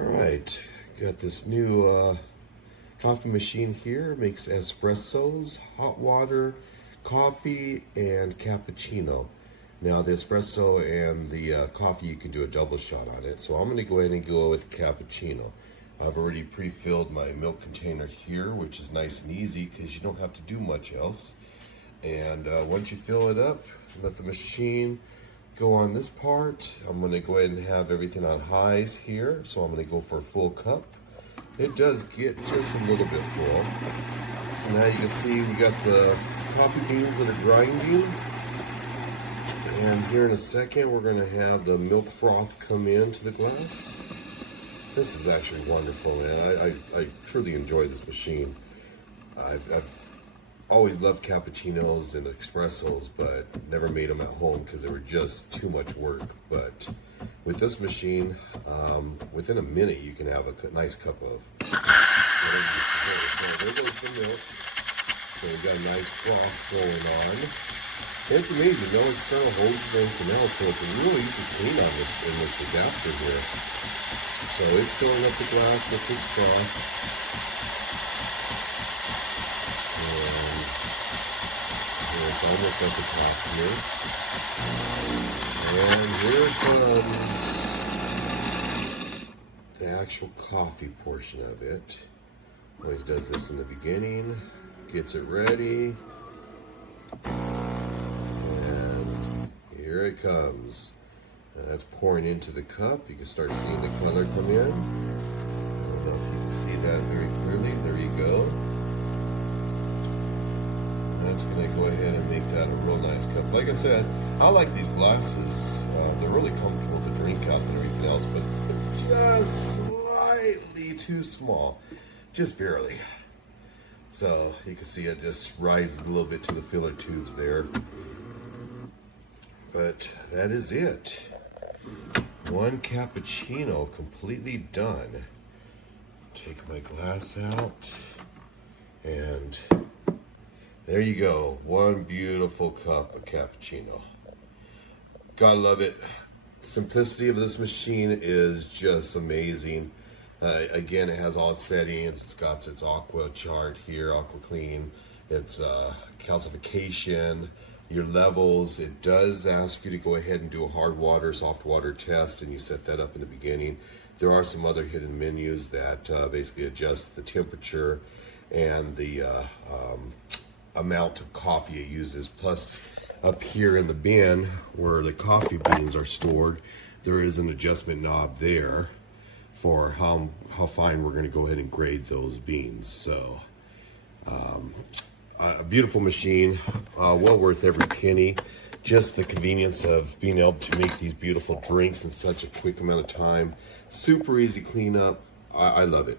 Alright, got this new coffee machine here. Makes espressos, hot water, coffee, and cappuccino. Now the espresso and the coffee, you can do a double shot on it. So I'm going to go ahead and go with cappuccino. I've already pre-filled my milk container here, which is nice and easy because you don't have to do much else. And once you fill it up, let the machine go on this part. I'm going to go ahead and have everything on highs here. So I'm going to go for a full cup. It does get just a little bit full. So now you can see we got the coffee beans that are grinding. And here in a second, we're going to have the milk froth come into the glass. This is actually wonderful, man. I truly enjoy this machine. I've always loved cappuccinos and espressos, but never made them at home because they were just too much work. But with this machine, within a minute, you can have a nice cup of. So there goes the milk. So we got a nice froth flowing on. And it's amazing, no external hoses or anything else, so it's a real easy clean on this in this adapter here. So it's filling up the glass with its froth. It's almost at the top here. And here comes the actual coffee portion of it. Always does this in the beginning, gets it ready. And here it comes. That's pouring into the cup. You can start seeing the color come in. I don't know if you can see that very clearly. There you go. That's going to go ahead and make that a real nice cup. Like I said, I like these glasses. They're really comfortable to drink out and everything else, but they're just slightly too small. Just barely. So you can see it just rises a little bit to the filler tubes there. But that is it. One cappuccino completely done. Take my glass out and there you go, one beautiful cup of cappuccino. Gotta love it. Simplicity of this machine is just amazing. Again, it has all its settings. It's got its aqua chart here, Aquaclean. It's calcification, your levels. It does ask you to go ahead and do a hard water, soft water test, and you set that up in the beginning. There are some other hidden menus that basically adjust the temperature and the amount of coffee it uses. Plus, up here in the bin where the coffee beans are stored, there is an adjustment knob there for how fine we're going to go ahead and grade those beans. So a beautiful machine, well worth every penny. Just the convenience of being able to make these beautiful drinks in such a quick amount of time. Super easy cleanup. I love it.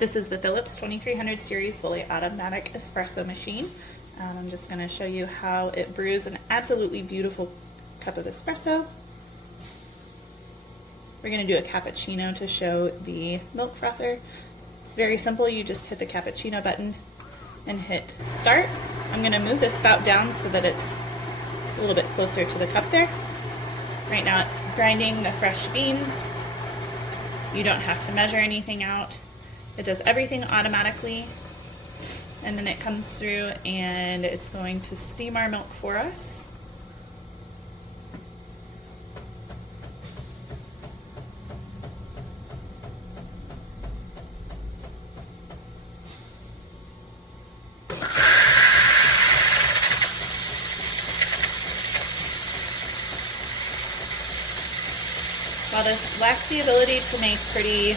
This is the Philips 2300 series fully automatic espresso machine. I'm just going to show you how it brews an absolutely beautiful cup of espresso. We're going to do a cappuccino to show the milk frother. It's very simple. You just hit the cappuccino button and hit start. I'm going to move the spout down so that it's a little bit closer to the cup there. Right now it's grinding the fresh beans. You don't have to measure anything out. It does everything automatically, and then it comes through and it's going to steam our milk for us. While this lacks the ability to make pretty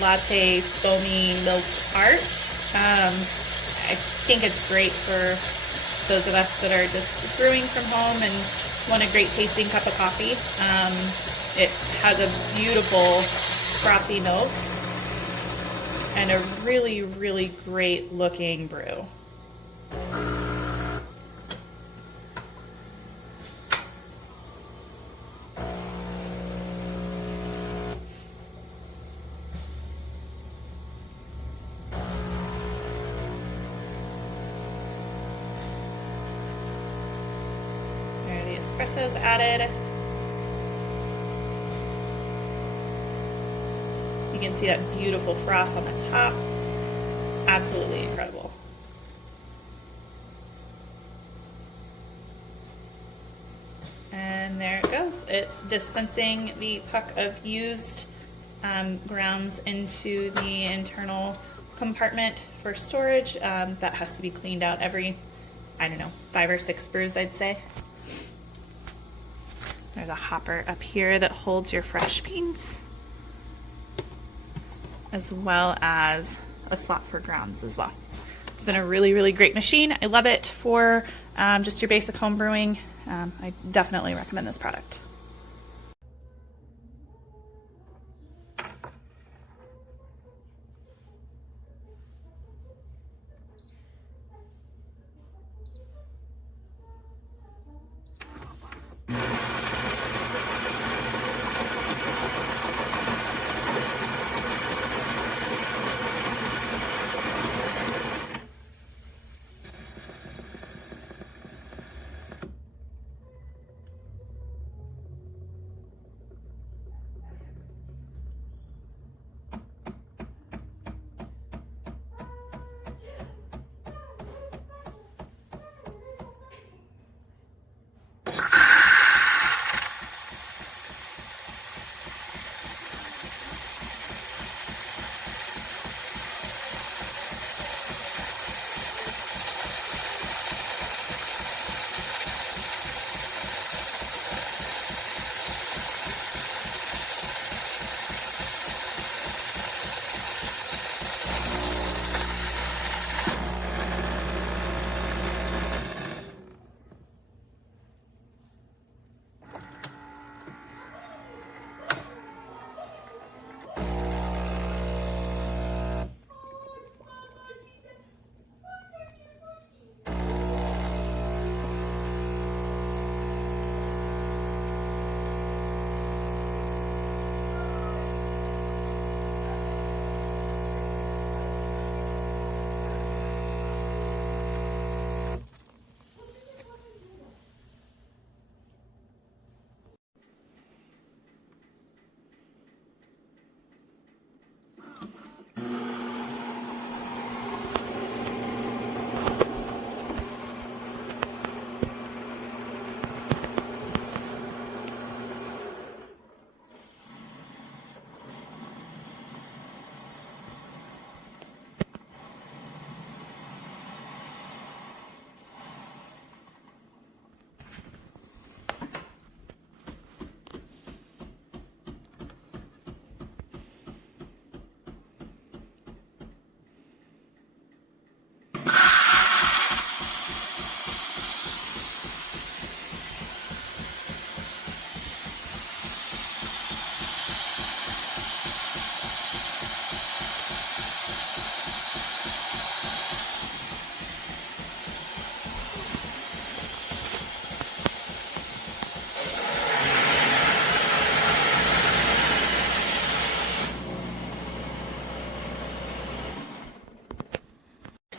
latte foamy milk art, I think it's great for those of us that are just brewing from home and want a great tasting cup of coffee. It has a beautiful frothy milk and a really, really great looking brew. Espresso's added. You can see that beautiful froth on the top. Absolutely incredible. And there it goes. It's dispensing the puck of used grounds into the internal compartment for storage. That has to be cleaned out every, I don't know, 5 or 6 brews, I'd say. There's a hopper up here that holds your fresh beans, as well as a slot for grounds as well. It's been a really, really great machine. I love it for just your basic home brewing. I definitely recommend this product.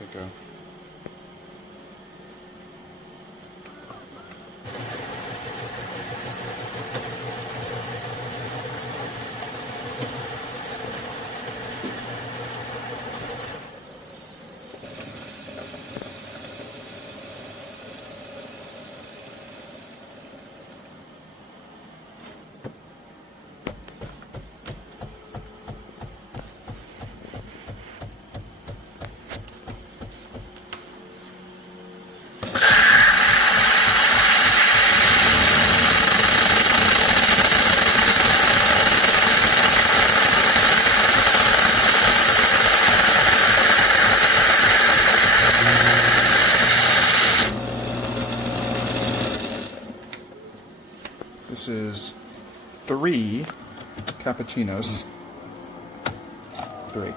Take a This is 3 cappuccinos. 3.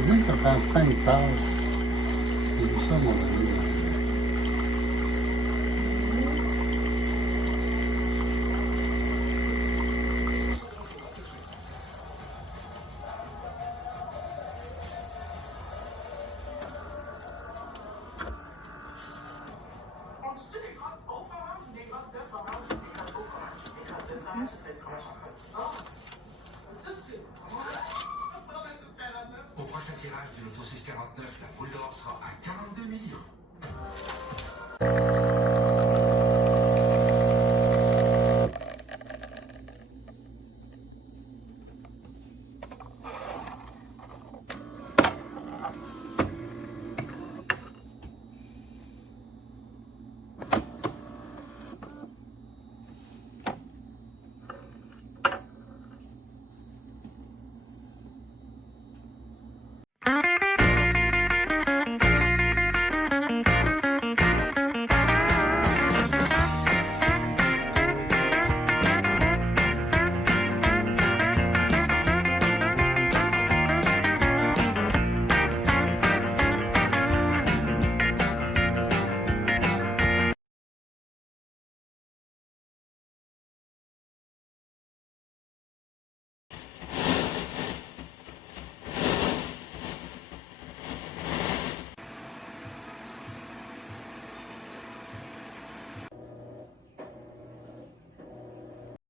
Disais que ça prend 5 tasses. C'est pour ça, mon ami. Au prochain tirage du Loto 649, la boule d'or sera à 42 millions.